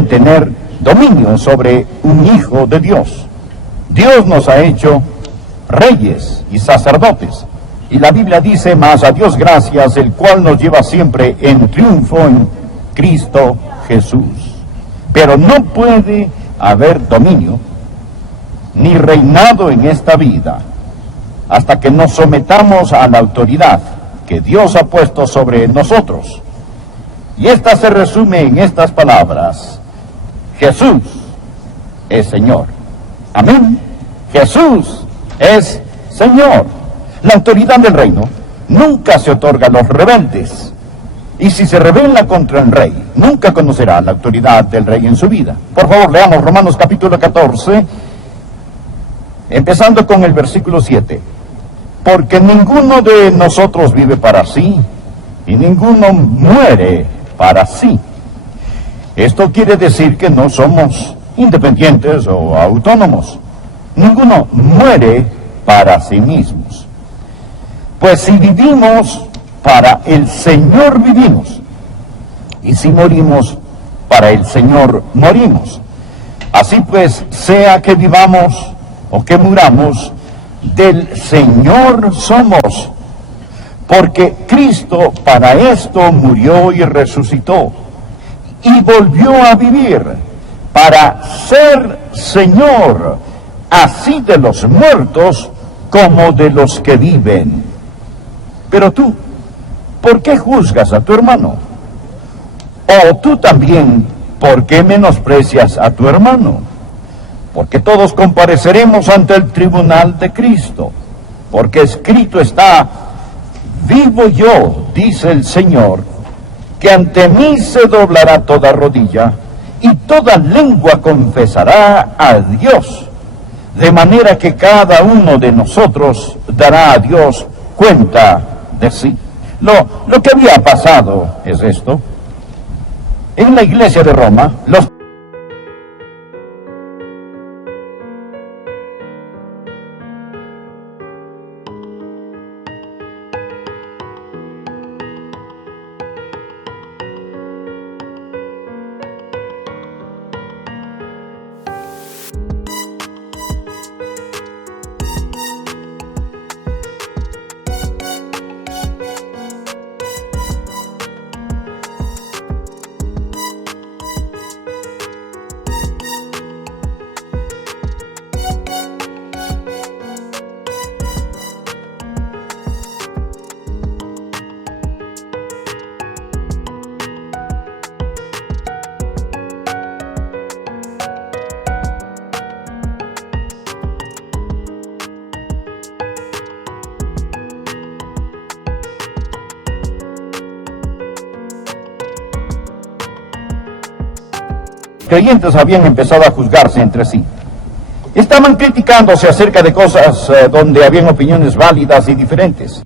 pueden tener dominio sobre un hijo de Dios. Dios nos ha hecho reyes y sacerdotes. Y la Biblia dice, mas a Dios gracias, el cual nos lleva siempre en triunfo en Cristo Jesús. Pero no puede haber dominio ni reinado en esta vida hasta que nos sometamos a la autoridad que Dios ha puesto sobre nosotros. Y esta se resume en estas palabras: Jesús es Señor. Amén. Jesús es Señor. La autoridad del reino nunca se otorga a los rebeldes. Y si se rebela contra el rey, nunca conocerá la autoridad del rey en su vida. Por favor, leamos Romanos capítulo 14, empezando con el versículo 7. Porque ninguno de nosotros vive para sí, y ninguno muere para sí. Esto quiere decir que no somos independientes o autónomos. Ninguno muere para sí mismos. Pues si vivimos, para el Señor vivimos, y si morimos, para el Señor morimos. Así pues, sea que vivamos o que muramos, del Señor somos, porque Cristo para esto murió y resucitó, y volvió a vivir, para ser Señor, así de los muertos como de los que viven. Pero tú, ¿por qué juzgas a tu hermano? O tú también, ¿por qué menosprecias a tu hermano? Porque todos compareceremos ante el tribunal de Cristo, porque escrito está: vivo yo, dice el Señor, que ante mí se doblará toda rodilla, y toda lengua confesará a Dios, de manera que cada uno de nosotros dará a Dios cuenta de sí. Lo que había pasado es esto: en la iglesia de Roma, los creyentes habían empezado a juzgarse entre sí. Estaban criticándose acerca de cosas donde habían opiniones válidas y diferentes,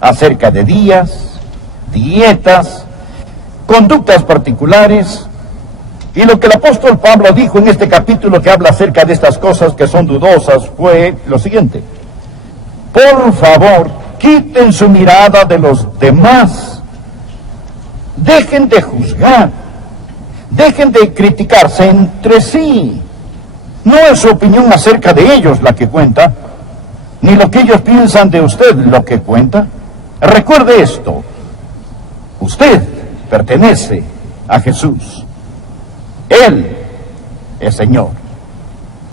acerca de días, dietas, conductas particulares. Y lo que el apóstol Pablo dijo en este capítulo que habla acerca de estas cosas que son dudosas fue lo siguiente: por favor, quiten su mirada de los demás, dejen de juzgar, dejen de criticarse entre sí. No es su opinión acerca de ellos la que cuenta, ni lo que ellos piensan de usted lo que cuenta. Recuerde esto: usted pertenece a Jesús. Él es Señor.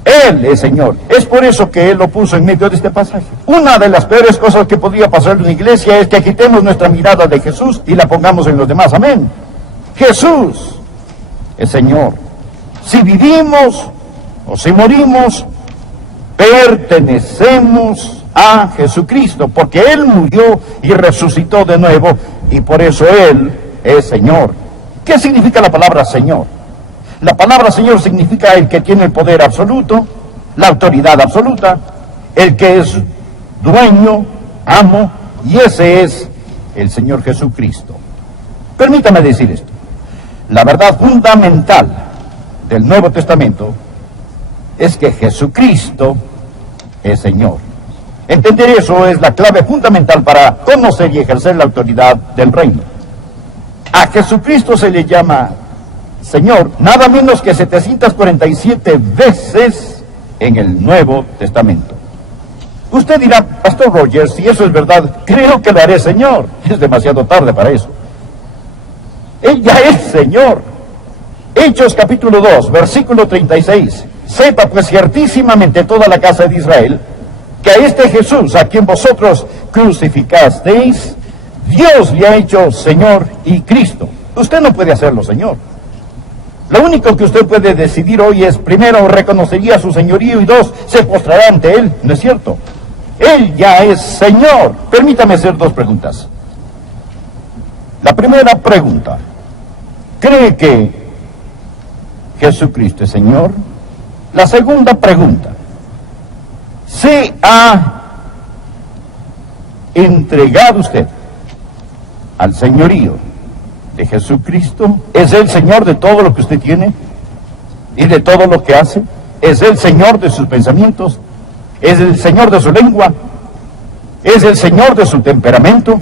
Él es Señor. Es por eso que Él lo puso en medio de este pasaje. Una de las peores cosas que podría pasar en una iglesia es que quitemos nuestra mirada de Jesús y la pongamos en los demás. Amén. Jesús es Señor. Si vivimos o si morimos, pertenecemos a Jesucristo, porque Él murió y resucitó de nuevo, y por eso Él es Señor. ¿Qué significa la palabra Señor? La palabra Señor significa el que tiene el poder absoluto, la autoridad absoluta, el que es dueño, amo, y ese es el Señor Jesucristo. Permítame decir esto: la verdad fundamental del Nuevo Testamento es que Jesucristo es Señor. Entender eso es la clave fundamental para conocer y ejercer la autoridad del reino. A Jesucristo se le llama Señor nada menos que 747 veces en el Nuevo Testamento. Usted dirá, Pastor Rogers, si eso es verdad, creo que lo haré Señor. Es demasiado tarde para eso. Él ya es Señor. Hechos capítulo 2, versículo 36. Sepa pues ciertísimamente toda la casa de Israel, que a este Jesús, a quien vosotros crucificasteis, Dios le ha hecho Señor y Cristo. Usted no puede hacerlo Señor. Lo único que usted puede decidir hoy es, primero, reconocería su señorío, y dos, se postrará ante Él. ¿No es cierto? Él ya es Señor. Permítame hacer dos preguntas. La primera pregunta: ¿cree que Jesucristo es Señor? La segunda pregunta: ¿se ha entregado usted al señorío de Jesucristo? ¿Es Él Señor de todo lo que usted tiene y de todo lo que hace? ¿Es Él Señor de sus pensamientos? ¿Es el Señor de su lengua? ¿Es el Señor de su temperamento?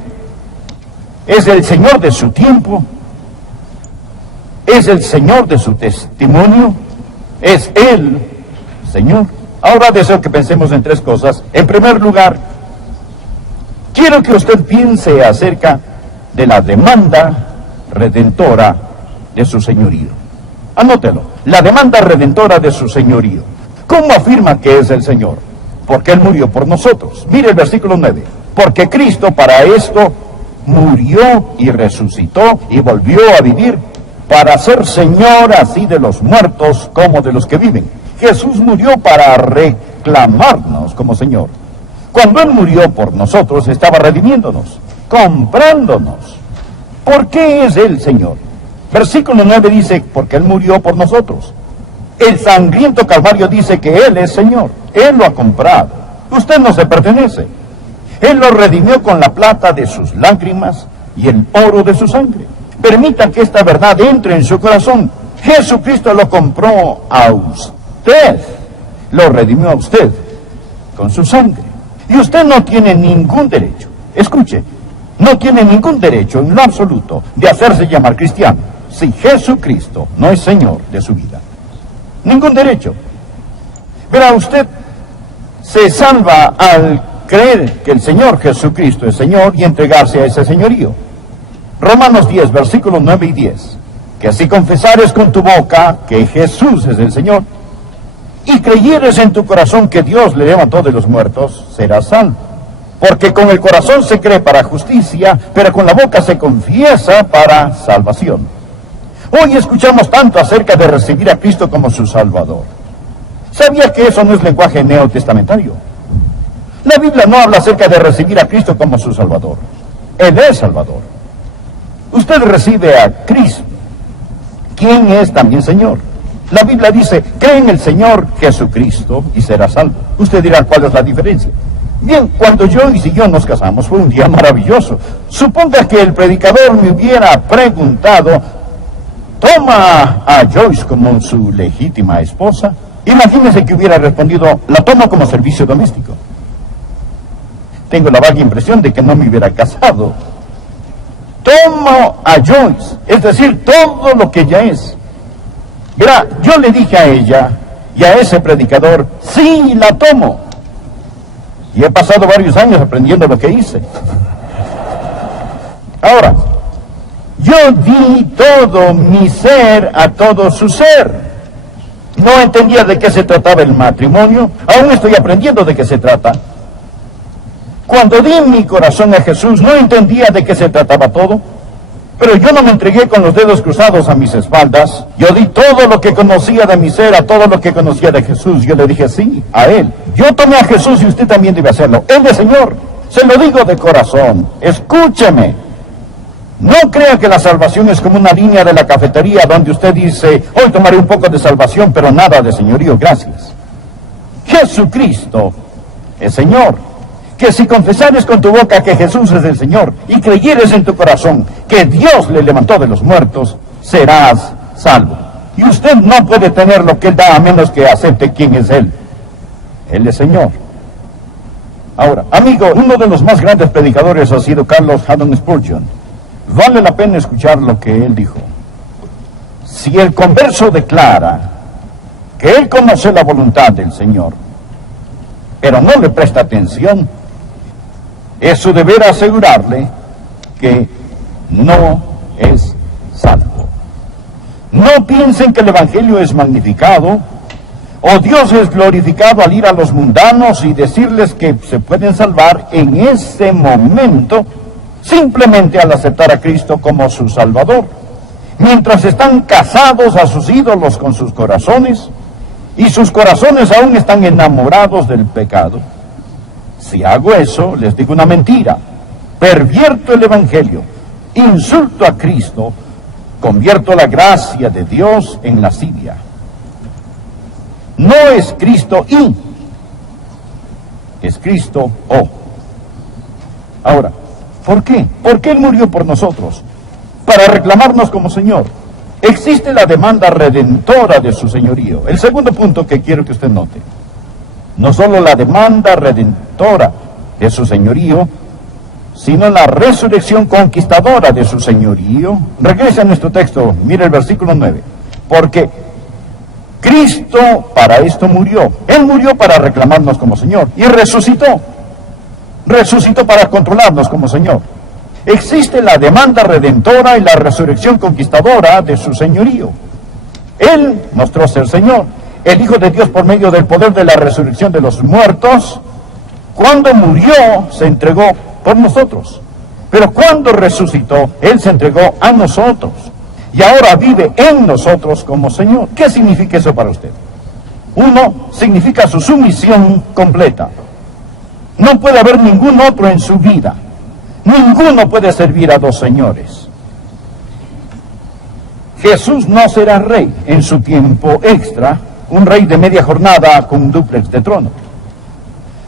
¿Es el Señor de su tiempo? ¿Es el Señor de su testimonio? ¿Es Él Señor? Ahora deseo que pensemos en tres cosas. En primer lugar, quiero que usted piense acerca de la demanda redentora de su señorío. Anótelo: la demanda redentora de su señorío. ¿Cómo afirma que es el Señor? Porque Él murió por nosotros. Mire el versículo 9. Porque Cristo para esto murió y resucitó y volvió a vivir, para ser Señor así de los muertos como de los que viven. Jesús murió para reclamarnos como Señor. Cuando Él murió por nosotros, estaba redimiéndonos, comprándonos. ¿Por qué es Él Señor? Versículo 9 dice, porque Él murió por nosotros. El sangriento Calvario dice que Él es Señor. Él lo ha comprado. Usted no se pertenece. Él lo redimió con la plata de sus lágrimas y el oro de su sangre. Permita que esta verdad entre en su corazón. Jesucristo lo compró a usted. Lo redimió a usted con su sangre. Y usted no tiene ningún derecho. Escuche. No tiene ningún derecho en lo absoluto de hacerse llamar cristiano si Jesucristo no es Señor de su vida. Ningún derecho. Verá, usted se salva al creer que el Señor Jesucristo es Señor y entregarse a ese señorío. Romanos 10, versículos 9 y 10. Que si confesares con tu boca que Jesús es el Señor, y creyeres en tu corazón que Dios le levantó de los muertos, serás salvo. Porque con el corazón se cree para justicia, pero con la boca se confiesa para salvación. Hoy escuchamos tanto acerca de recibir a Cristo como su Salvador. ¿Sabía que eso no es lenguaje neotestamentario? La Biblia no habla acerca de recibir a Cristo como su Salvador. Él es Salvador. Usted recibe a Cristo, quien es también Señor. La Biblia dice, cree en el Señor Jesucristo y será salvo. Usted dirá, ¿cuál es la diferencia? Bien, cuando Joyce y yo nos casamos fue un día maravilloso. Suponga que el predicador me hubiera preguntado, ¿toma a Joyce como su legítima esposa? Imagínese que hubiera respondido, la tomo como servicio doméstico. Tengo la vaga impresión de que no me hubiera casado. Tomo a Joyce, es decir, todo lo que ella es. Verá, yo le dije a ella y a ese predicador, sí, la tomo. Y he pasado varios años aprendiendo lo que hice. Ahora, yo di todo mi ser a todo su ser. No entendía de qué se trataba el matrimonio, aún estoy aprendiendo de qué se trata. Cuando di mi corazón a Jesús, no entendía de qué se trataba todo, pero yo no me entregué con los dedos cruzados a mis espaldas. Yo di todo lo que conocía de mi ser a todo lo que conocía de Jesús. Yo le dije sí, a Él. Yo tomé a Jesús y usted también debe hacerlo. Él es Señor. Se lo digo de corazón. Escúcheme. No crea que la salvación es como una línea de la cafetería donde usted dice, hoy tomaré un poco de salvación, pero nada de señorío, gracias. Jesucristo es Señor. Que si confesares con tu boca que Jesús es el Señor y creyeres en tu corazón que Dios le levantó de los muertos, serás salvo. Y usted no puede tener lo que Él da a menos que acepte quién es Él. Él es Señor. Ahora, amigo, uno de los más grandes predicadores ha sido Carlos Haddon Spurgeon. Vale la pena escuchar lo que él dijo. Si el converso declara que él conoce la voluntad del Señor, pero no le presta atención, es su deber asegurarle que no es salvo. No piensen que el Evangelio es magnificado o Dios es glorificado al ir a los mundanos y decirles que se pueden salvar en ese momento simplemente al aceptar a Cristo como su Salvador, mientras están casados a sus ídolos con sus corazones y sus corazones aún están enamorados del pecado. Si hago eso, les digo una mentira, pervierto el Evangelio, insulto a Cristo, convierto la gracia de Dios en lascivia. No es Cristo y, es Cristo o. Ahora, ¿por qué? ¿Por qué Él murió por nosotros? Para reclamarnos como Señor. Existe la demanda redentora de su señorío. El segundo punto que quiero que usted note. No solo la demanda redentora de su señorío, sino la resurrección conquistadora de su señorío. Regresa a nuestro texto, mire el versículo 9. Porque Cristo para esto murió. Él murió para reclamarnos como Señor y resucitó. Resucitó para controlarnos como Señor. Existe la demanda redentora y la resurrección conquistadora de su señorío. Él mostró ser Señor, el Hijo de Dios por medio del poder de la resurrección de los muertos. Cuando murió, se entregó por nosotros. Pero cuando resucitó, Él se entregó a nosotros. Y ahora vive en nosotros como Señor. ¿Qué significa eso para usted? Uno, significa su sumisión completa. No puede haber ningún otro en su vida. Ninguno puede servir a dos señores. Jesús no será rey en su tiempo extra, un rey de media jornada con un dúplex de trono.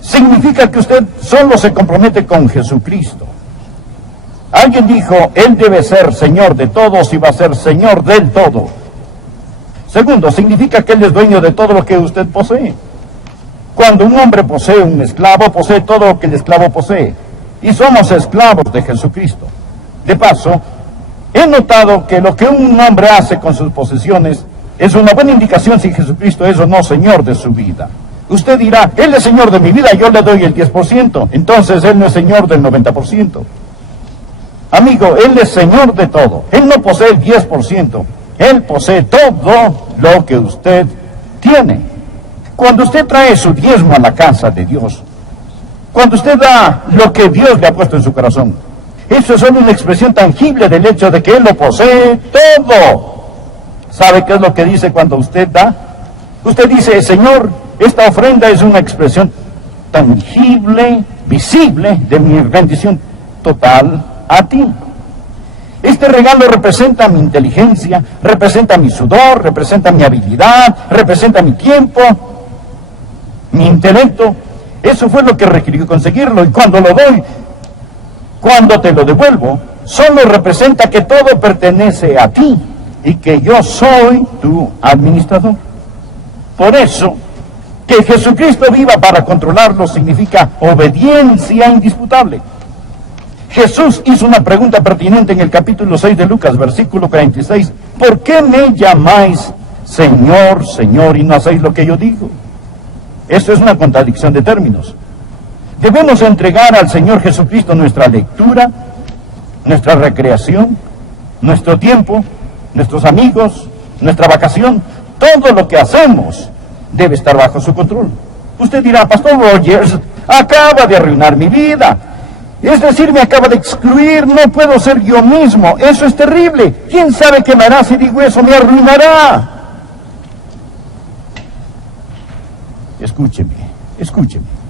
Significa que usted solo se compromete con Jesucristo. Alguien dijo, Él debe ser Señor de todos y va a ser Señor del todo. Segundo, significa que Él es dueño de todo lo que usted posee. Cuando un hombre posee un esclavo, posee todo lo que el esclavo posee. Y somos esclavos de Jesucristo. De paso, he notado que lo que un hombre hace con sus posesiones es una buena indicación si Jesucristo es o no Señor de su vida. Usted dirá, Él es Señor de mi vida, yo le doy el 10%. Entonces Él no es Señor del 90%. Amigo, Él es Señor de todo. Él no posee el 10%. Él posee todo lo que usted tiene. Cuando usted trae su diezmo a la casa de Dios, cuando usted da lo que Dios le ha puesto en su corazón, eso es solo una expresión tangible del hecho de que Él lo posee todo. ¿Sabe qué es lo que dice cuando usted da? Usted dice, Señor, esta ofrenda es una expresión tangible, visible de mi rendición total a ti. Este regalo representa mi inteligencia, representa mi sudor, representa mi habilidad, representa mi tiempo, mi intelecto. Eso fue lo que requirió conseguirlo, y cuando lo doy, cuando te lo devuelvo, solo representa que todo pertenece a ti y que yo soy tu administrador. Por eso, que Jesucristo viva para controlarlo significa obediencia indisputable. Jesús hizo una pregunta pertinente en el capítulo 6 de Lucas, versículo 46. ¿Por qué me llamáis Señor, Señor, y no hacéis lo que yo digo? Eso es una contradicción de términos. Debemos entregar al Señor Jesucristo nuestra lectura, nuestra recreación, nuestro tiempo, nuestros amigos, nuestra vacación. Todo lo que hacemos debe estar bajo su control. Usted dirá, Pastor Rogers, acaba de arruinar mi vida. Es decir, me acaba de excluir, no puedo ser yo mismo. Eso es terrible. ¿Quién sabe qué me hará si digo eso? Me arruinará. Escúcheme, escúcheme.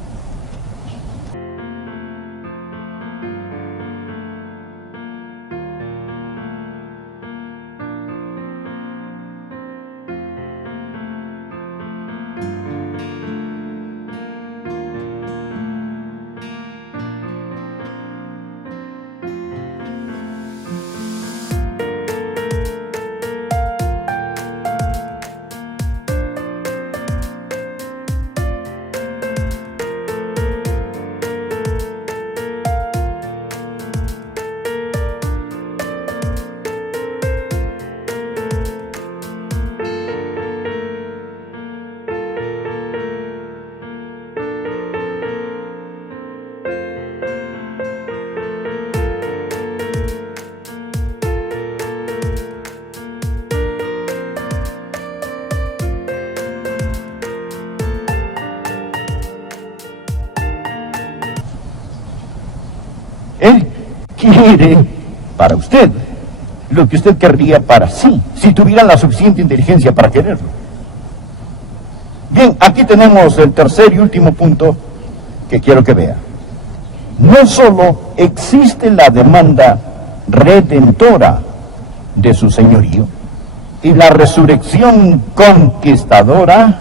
Él quiere para usted lo que usted querría para sí, si tuviera la suficiente inteligencia para quererlo. Bien, aquí tenemos el tercer y último punto que quiero que vea. No solo existe la demanda redentora de su señorío y la resurrección conquistadora,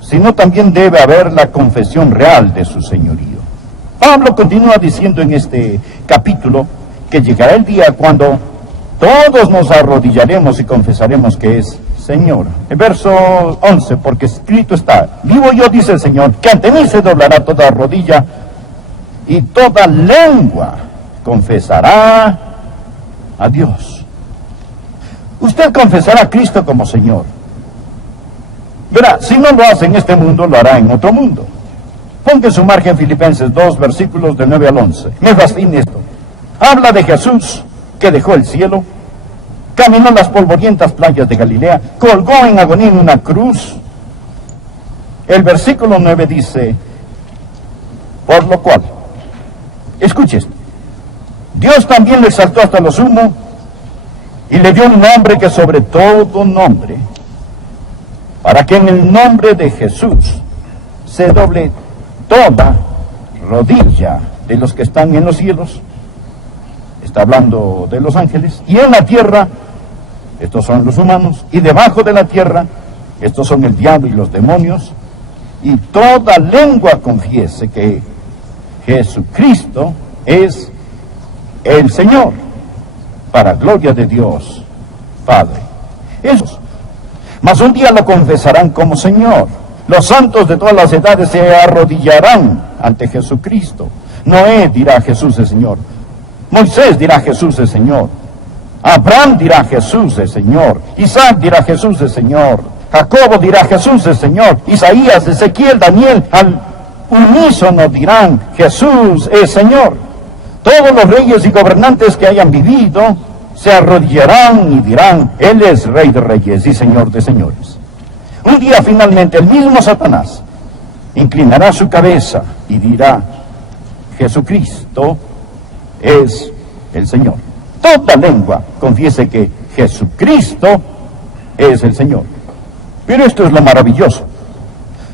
sino también debe haber la confesión real de su señorío. Pablo continúa diciendo en este capítulo que llegará el día cuando todos nos arrodillaremos y confesaremos que es Señor. El verso 11, porque escrito está: vivo yo, dice el Señor, que ante mí se doblará toda rodilla y toda lengua confesará a Dios. Usted confesará a Cristo como Señor. Verá, si no lo hace en este mundo, lo hará en otro mundo. Ponga en su margen Filipenses 2, versículos del 9 al 11. Me fascina esto. Habla de Jesús que dejó el cielo, caminó las polvorientas playas de Galilea, colgó en agonía en una cruz. El versículo 9 dice: por lo cual, escuche esto, Dios también le exaltó hasta lo sumo y le dio un nombre que sobre todo nombre, para que en el nombre de Jesús se doble toda rodilla de los que están en los cielos, está hablando de los ángeles, y en la tierra, estos son los humanos, y debajo de la tierra, estos son el diablo y los demonios, y toda lengua confiese que Jesucristo es el Señor, para gloria de Dios Padre. Eso. Mas un día lo confesarán como Señor. Los santos de todas las edades se arrodillarán ante Jesucristo. Noé dirá: Jesús es Señor. Moisés dirá: Jesús es Señor. Abraham dirá: Jesús es Señor. Isaac dirá: Jesús es Señor. Jacobo dirá: Jesús es Señor. Isaías, Ezequiel, Daniel, al unísono dirán: Jesús es Señor. Todos los reyes y gobernantes que hayan vivido se arrodillarán y dirán: Él es Rey de reyes y Señor de señores. Un día finalmente el mismo Satanás inclinará su cabeza y dirá: Jesucristo es el Señor. Toda lengua confiese que Jesucristo es el Señor. Pero esto es lo maravilloso.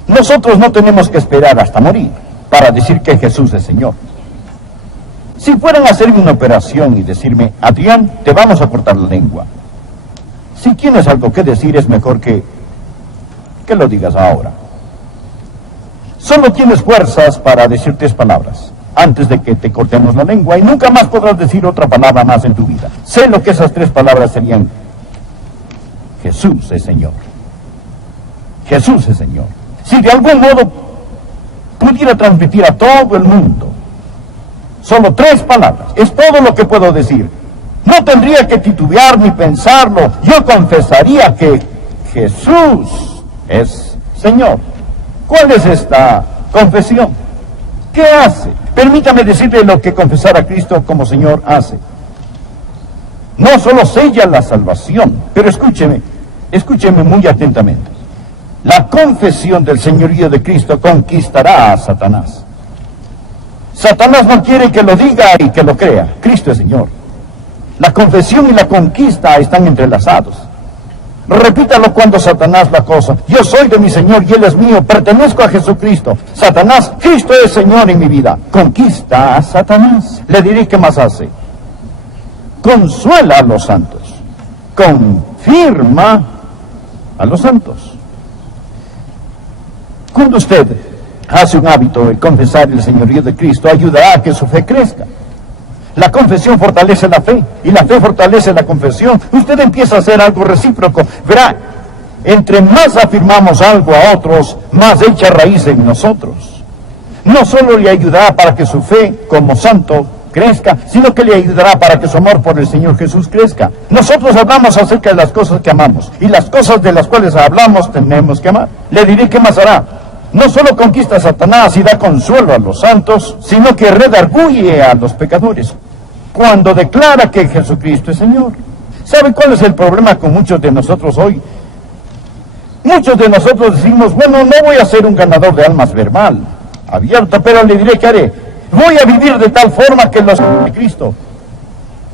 Nosotros no tenemos que esperar hasta morir para decir que Jesús es Señor. Si fueran a hacerme una operación y decirme: Adrián, te vamos a cortar la lengua, si tienes algo que decir, es mejor que lo digas ahora. Solo tienes fuerzas para decir 3 palabras antes de que te cortemos la lengua, y nunca más podrás decir otra palabra más en tu vida. Sé lo que esas 3 palabras serían: Jesús es Señor. Jesús es Señor. Si de algún modo pudiera transmitir a todo el mundo solo 3 palabras, es todo lo que puedo decir. No tendría que titubear ni pensarlo. Yo confesaría que Jesús es Señor. ¿Cuál es esta confesión? ¿Qué hace? Permítame decirle lo que confesar a Cristo como Señor hace. No solo sella la salvación, pero escúcheme muy atentamente. La confesión del señorío de Cristo conquistará a Satanás. Satanás no quiere que lo diga y que lo crea. Cristo es Señor. La confesión y la conquista están entrelazados. Repítalo cuando Satanás la acosa: yo soy de mi Señor y Él es mío, pertenezco a Jesucristo. Satanás, Cristo es Señor en mi vida. Conquista a Satanás. Le diré qué más hace. Consuela a los santos. Confirma a los santos. Cuando usted hace un hábito el confesar el señorío de Cristo, ayudará a que su fe crezca. La confesión fortalece la fe, y la fe fortalece la confesión. Usted empieza a hacer algo recíproco. Verá, entre más afirmamos algo a otros, más echa raíz en nosotros. No solo le ayudará para que su fe como santo crezca, sino que le ayudará para que su amor por el Señor Jesús crezca. Nosotros hablamos acerca de las cosas que amamos, y las cosas de las cuales hablamos tenemos que amar. Le diré qué más hará. No solo conquista a Satanás y da consuelo a los santos, sino que redarguye a los pecadores cuando declara que Jesucristo es Señor. ¿Sabe cuál es el problema con muchos de nosotros hoy? Muchos de nosotros decimos: bueno, no voy a ser un ganador de almas verbal, abierto, pero le diré que haré. voy a vivir de tal forma que los de Cristo.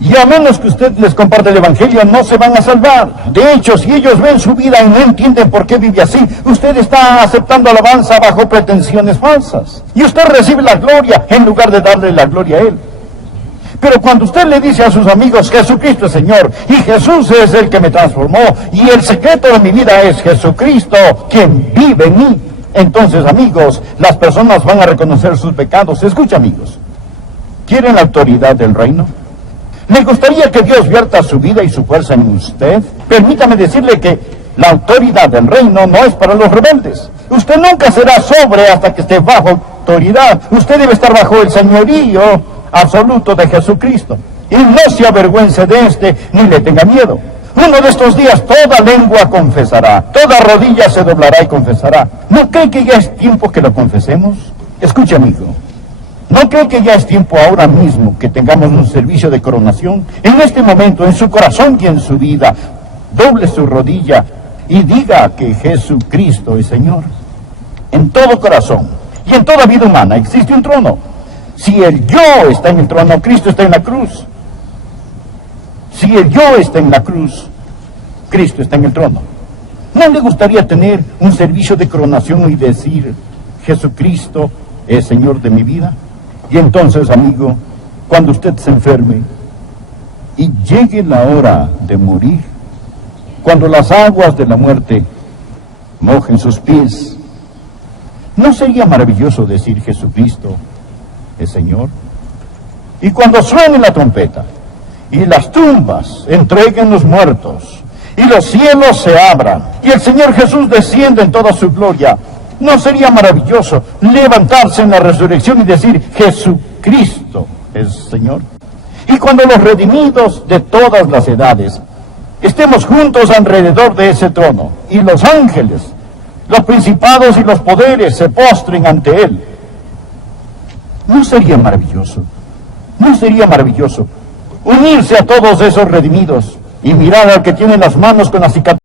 Y a menos que usted les comparte el Evangelio, no se van a salvar. De hecho, si ellos ven su vida y no entienden por qué vive así, usted está aceptando alabanza bajo pretensiones falsas. Y usted recibe la gloria en lugar de darle la gloria a Él. Pero cuando usted le dice a sus amigos, Jesucristo es Señor, y Jesús es el que me transformó, y el secreto de mi vida es Jesucristo, quien vive en mí, entonces, amigos, las personas van a reconocer sus pecados. Escucha, amigos, ¿quieren la autoridad del reino? ¿Le gustaría que Dios vierta su vida y su fuerza en usted? Permítame decirle que la autoridad del reino no es para los rebeldes. Usted nunca será sobre hasta que esté bajo autoridad. Usted debe estar bajo el señorío absoluto de Jesucristo. Y no se avergüence de este, ni le tenga miedo. Uno de estos días toda lengua confesará, toda rodilla se doblará y confesará. ¿No cree que ya es tiempo que lo confesemos? Escuche, amigo. ¿No cree que ya es tiempo ahora mismo que tengamos un servicio de coronación? En este momento, en su corazón y en su vida, doble su rodilla y diga que Jesucristo es Señor. En todo corazón y en toda vida humana existe un trono. Si el yo está en el trono, Cristo está en la cruz. Si el yo está en la cruz, Cristo está en el trono. ¿No le gustaría tener un servicio de coronación y decir, Jesucristo es Señor de mi vida? Y entonces, amigo, cuando usted se enferme y llegue la hora de morir, cuando las aguas de la muerte mojen sus pies, ¿no sería maravilloso decir Jesucristo es Señor? Y cuando suene la trompeta y las tumbas entreguen los muertos y los cielos se abran y el Señor Jesús descienda en toda su gloria, ¿no sería maravilloso levantarse en la resurrección y decir Jesucristo es Señor? Y cuando los redimidos de todas las edades estemos juntos alrededor de ese trono y los ángeles, los principados y los poderes se postren ante Él, ¿no sería maravilloso? ¿No sería maravilloso unirse a todos esos redimidos y mirar al que tiene las manos con la cicatriz